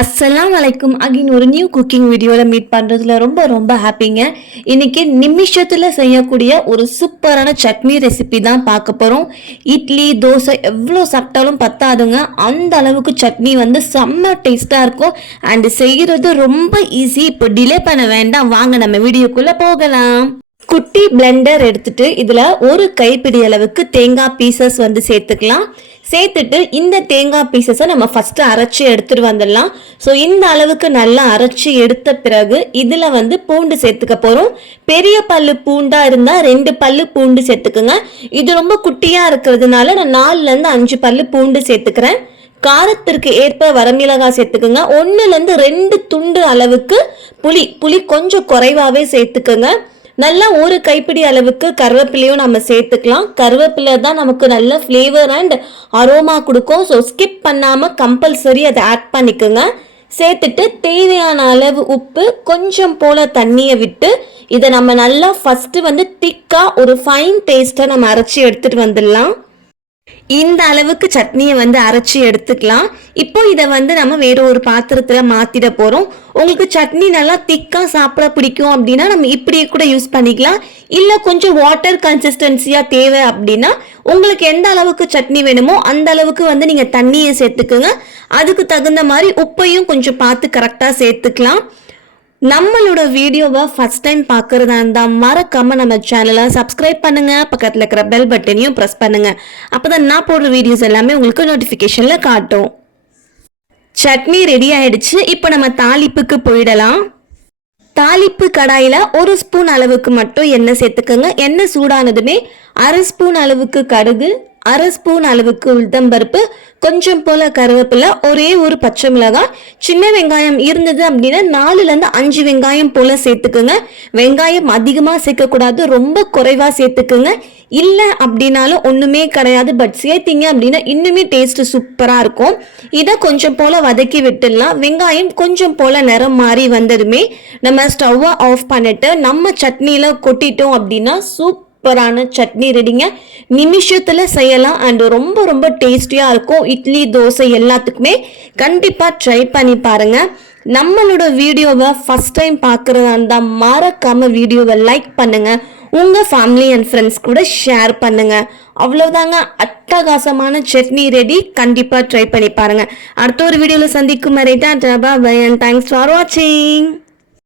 அஸ்ஸலாம் வலைக்கும் அகின் ஒரு நியூ குக்கிங் வீடியோவில் மீட் பண்ணுறதுல ரொம்ப ஹாப்பிங்க. இன்னைக்கு நிமிஷத்தில் செய்யக்கூடிய ஒரு சூப்பரான சட்னி ரெசிபி தான் பார்க்க போகிறோம். இட்லி தோசை எவ்வளோ சாப்பிட்டாலும் பத்தாதுங்க, அந்த அளவுக்கு சட்னி வந்து செம்ம டேஸ்ட்டாக இருக்கும். அண்ட் செய்கிறது ரொம்ப ஈஸி. இப்போ டிலே பண்ண வேண்டாம், வாங்க நம்ம வீடியோக்குள்ளே போகலாம். குட்டி பிளெண்டர் எடுத்துட்டு இதில் ஒரு கைப்பிடி அளவுக்கு தேங்காய் பீசஸ் வந்து சேர்த்துக்கலாம். சேர்த்துட்டு இந்த தேங்காய் பீசஸை நம்ம ஃபஸ்ட்டு அரைச்சி எடுத்துகிட்டு வந்துடலாம். ஸோ இந்த அளவுக்கு நல்லா அரைச்சி எடுத்த பிறகு இதில் வந்து பூண்டு சேர்த்துக்க போகிறோம். பெரிய பல்லு பூண்டாக இருந்தால் 2 பல்லு பூண்டு சேர்த்துக்குங்க. இது ரொம்ப குட்டியாக இருக்கிறதுனால நான் 4லேருந்து 5 பல்லு பூண்டு சேர்த்துக்கிறேன். காரத்திற்கு ஏற்ப வரமிளகாய் சேர்த்துக்குங்க. 1லேருந்து 2 துண்டு அளவுக்கு புளி கொஞ்சம் குறைவாகவே சேர்த்துக்குங்க. நல்லா ஒரு கைப்பிடி அளவுக்கு கருவேப்பிலையும் நம்ம சேர்த்துக்கலாம். கருவேப்பிலை தான் நமக்கு நல்ல ஃப்ளேவர் அண்ட் அரோமா கொடுக்கும். ஸோ ஸ்கிப் பண்ணாமல் கம்பல்சரி அதை ஆட் பண்ணிக்கோங்க. சேர்த்துட்டு தேவையான அளவு உப்பு, கொஞ்சம் போல தண்ணியை விட்டு இதை நம்ம நல்லா ஃபஸ்ட்டு வந்து திக்காக ஒரு ஃபைன் பேஸ்ட்டை நம்ம அரைச்சி எடுத்துகிட்டு வந்துடலாம். இந்த அளவுக்கு சட்னியை வந்து அரைச்சி எடுத்துக்கலாம். இப்போ இதை வந்து நம்ம வேற ஒரு பாத்திரத்தில் மாற்றிட போகிறோம். உங்களுக்கு சட்னி நல்லா திக்காக சாப்பிட பிடிக்கும் அப்படின்னா நம்ம இப்படியே கூட யூஸ் பண்ணிக்கலாம். இல்லை கொஞ்சம் வாட்டர் கன்சிஸ்டன்சியாக தேவை அப்படின்னா உங்களுக்கு எந்த அளவுக்கு சட்னி வேணுமோ அந்த அளவுக்கு வந்து நீங்கள் தண்ணியை சேர்த்துக்குங்க. அதுக்கு தகுந்த மாதிரி உப்பையும் கொஞ்சம் பார்த்து கரெக்டாக சேர்த்துக்கலாம். நம்மளோட வீடியோவை ஃபர்ஸ்ட் டைம் பார்க்குறதா இருந்தால் மறக்காமல் நம்ம சேனலை சப்ஸ்கிரைப் பண்ணுங்கள். பக்கத்தில் இருக்கிற பெல் பட்டனையும் ப்ரெஸ் பண்ணுங்கள். அப்போ தான் நான் போடுற வீடியோஸ் எல்லாமே உங்களுக்கு நோட்டிஃபிகேஷனில் காட்டும். சட்னி ரெடி ஆயிடுச்சு. இப்போ நம்ம தாளிப்புக்கு போயிடலாம். தாளிப்பு கடாயில் 1 ஸ்பூன் அளவுக்கு மட்டும் எண்ணெய் சேர்த்துக்கோங்க. எண்ணெய் சூடானதுமே 1/2 ஸ்பூன் அளவுக்கு கடுகு, 1/2 ஸ்பூன் அளவுக்கு உளுத்தம்பருப்பு, கொஞ்சம் போல கருவேப்பிலை, ஒரே ஒரு பச்சை மிளகாய், சின்ன வெங்காயம் இருந்தது அப்படின்னா 4லேருந்து 5 வெங்காயம் போல சேர்த்துக்குங்க. வெங்காயம் அதிகமாக சேர்க்கக்கூடாது, ரொம்ப குறைவாக சேர்த்துக்குங்க. இல்லை அப்படின்னாலும் ஒன்றுமே கிடையாது, பட் சேர்த்திங்க அப்படின்னா இன்னுமே டேஸ்ட்டு சூப்பராக இருக்கும். இதை கொஞ்சம் போல் வதக்கி விட்டுடலாம். வெங்காயம் கொஞ்சம் போல் நிறம் மாறி வந்ததுமே நம்ம ஸ்டவ்வை ஆஃப் பண்ணிட்டு நம்ம சட்னியில் கொட்டிட்டோம் அப்படின்னா சூப்பரான சட்னி ரெடிங்க. நிமிஷத்தில் செய்யலாம் அண்ட் ரொம்ப டேஸ்டியாக இருக்கும். இட்லி தோசை எல்லாத்துக்குமே கண்டிப்பாக ட்ரை பண்ணி பாருங்கள். நம்மளோட வீடியோவை ஃபஸ்ட் டைம் பார்க்குறதா இருந்தால் மறக்காமல் வீடியோவை லைக் பண்ணுங்கள். உங்கள் ஃபேமிலி அண்ட் ஃப்ரெண்ட்ஸ் கூட ஷேர் பண்ணுங்கள். அவ்வளோதாங்க, அட்டகாசமான சட்னி ரெடி. கண்டிப்பாக ட்ரை பண்ணி பாருங்கள். அடுத்த ஒரு வீடியோவில் சந்திக்கும் வரை tata bye and thanks for வாட்சிங்.